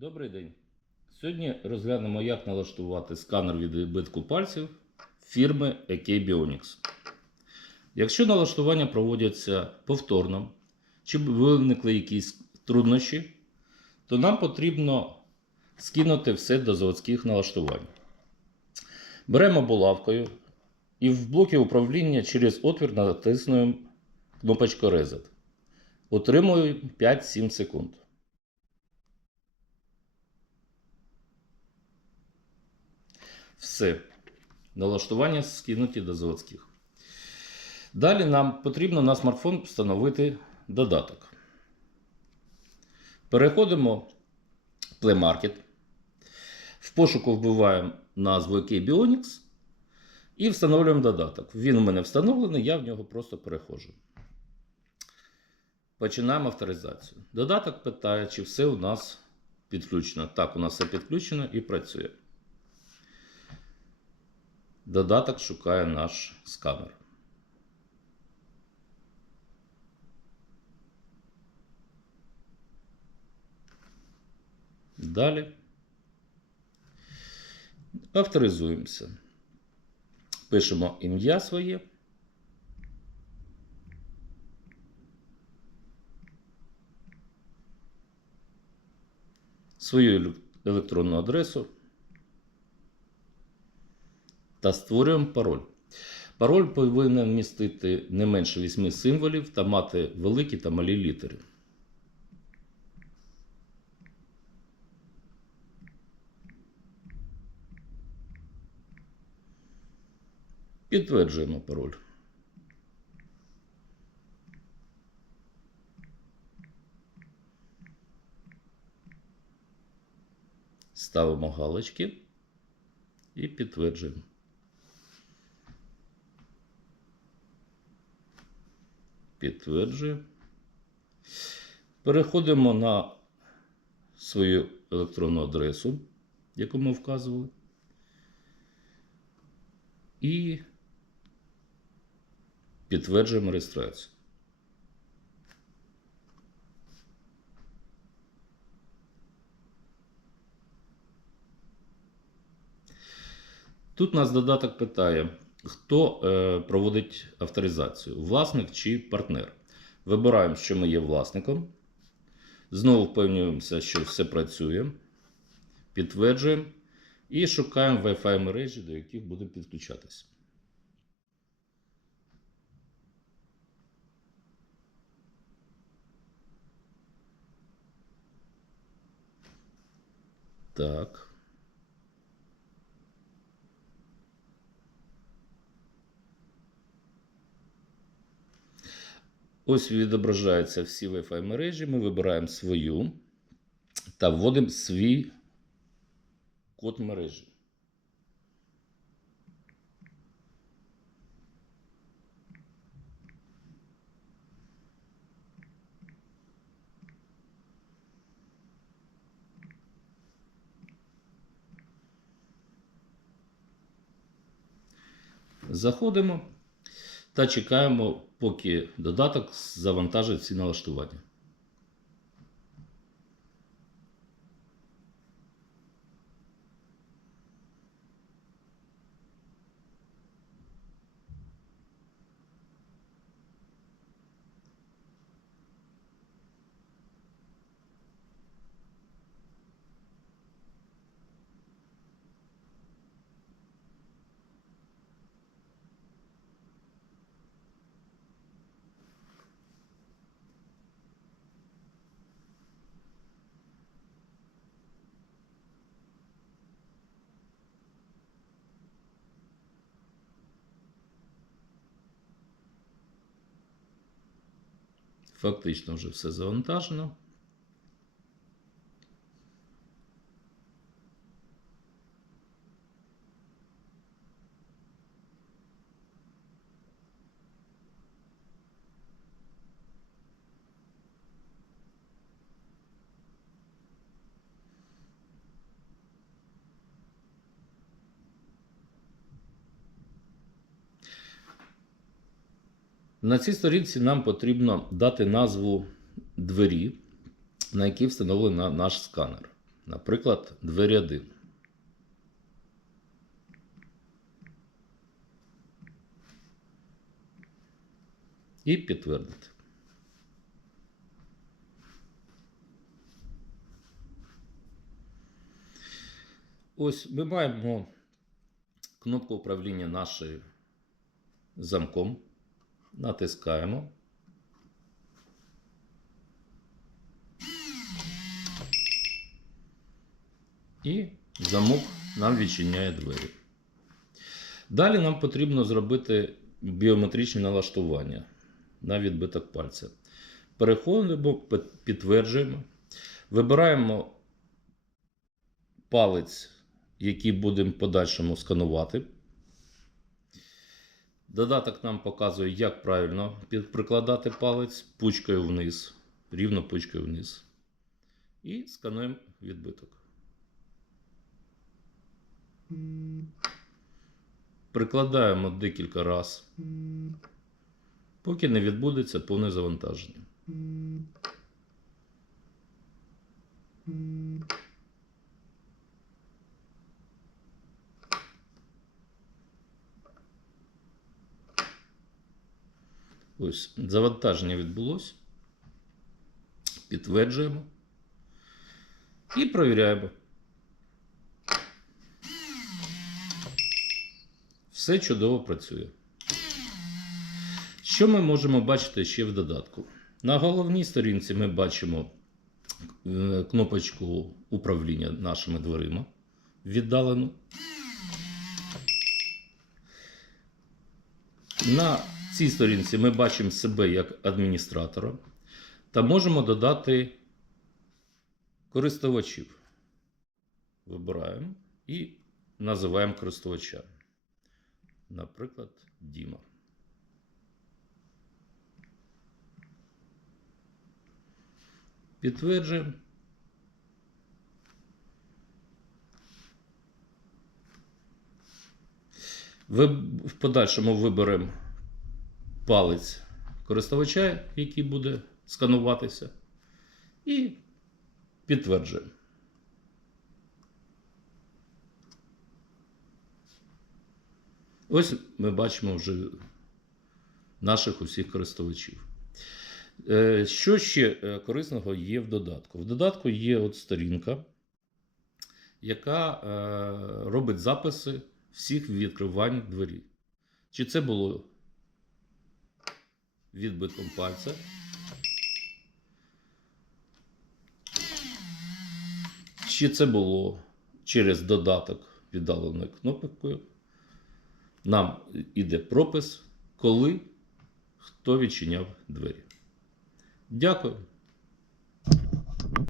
Добрий день. Сьогодні розглянемо, як налаштувати сканер від відбитку пальців фірми EK Bionics. Якщо налаштування проводяться повторно, чи виникли якісь труднощі, то нам потрібно скинути все до заводських налаштувань. Беремо булавкою і в блокі управління через отвір натиснуємо кнопочку Reset. Отримуємо 5-7 секунд. Все. Налаштування скинуті до заводських. Далі нам потрібно на смартфон встановити додаток. Переходимо в Play Market. В пошуку вбиваємо назву Bionics і встановлюємо додаток. Він у мене встановлений, я в нього просто переходжу. Починаємо авторизацію. Додаток питає, чи все у нас підключено. Так, у нас все підключено і працює. Додаток шукає наш сканер. Далі авторизуємося. Пишемо ім'я своє. Свою електронну адресу та створюємо пароль. Пароль повинен містити не менше 8 символів та мати великі та малі літери. Підтверджуємо пароль. Ставимо галочки і підтверджуємо. Підтверджуємо. Переходимо на свою електронну адресу, яку ми вказували. І підтверджуємо реєстрацію. Тут нас додаток питає, хто е, проводить авторизацію, власник чи партнер. Вибираємо, що ми є власником. Знову впевнюємося, що все працює. Підтверджуємо і шукаємо Wi-Fi мережі, до яких будемо підключатися. Так. Ось відображаються всі Wi-Fi мережі. Ми вибираємо свою та вводимо свій код мережі. Заходимо та чекаємо, поки додаток завантажить ці налаштування. Фактично вже все завантажено. На цій сторінці нам потрібно дати назву двері, на якій встановлено наш сканер. Наприклад, двері 1. І підтвердити. Ось ми маємо кнопку управління нашою замком. Натискаємо. І замок нам відчиняє двері. Далі нам потрібно зробити біометричні налаштування на відбиток пальця. Переходимо, підтверджуємо, вибираємо палець, який будемо подальшому сканувати. Додаток нам показує, як правильно прикладати палець пучкою вниз, рівно пучкою вниз. І скануємо відбиток. Прикладаємо декілька разів, поки не відбудеться повне завантаження. Ось завантаження відбулося. Підтверджуємо і провіряємо. Все чудово працює. Що ми можемо бачити ще в додатку? На головній сторінці ми бачимо е, кнопочку управління нашими дверима віддалену. На цій сторінці ми бачимо себе як адміністратора та можемо додати користувачів. Вибираємо і називаємо користувача. Наприклад, Діма. Підтверджуємо. В подальшому виберемо палець користувача, який буде скануватися, і підтверджуємо. Ось ми бачимо вже наших усіх користувачів. Е, Що ще е, корисного є в додатку? В додатку є от сторінка, яка е, робить записи всіх відкривань двері. Чи це було відбитком пальця? Чи це було через додаток віддаленою кнопкою? Нам іде пропис, коли хто відчиняв двері. Дякую.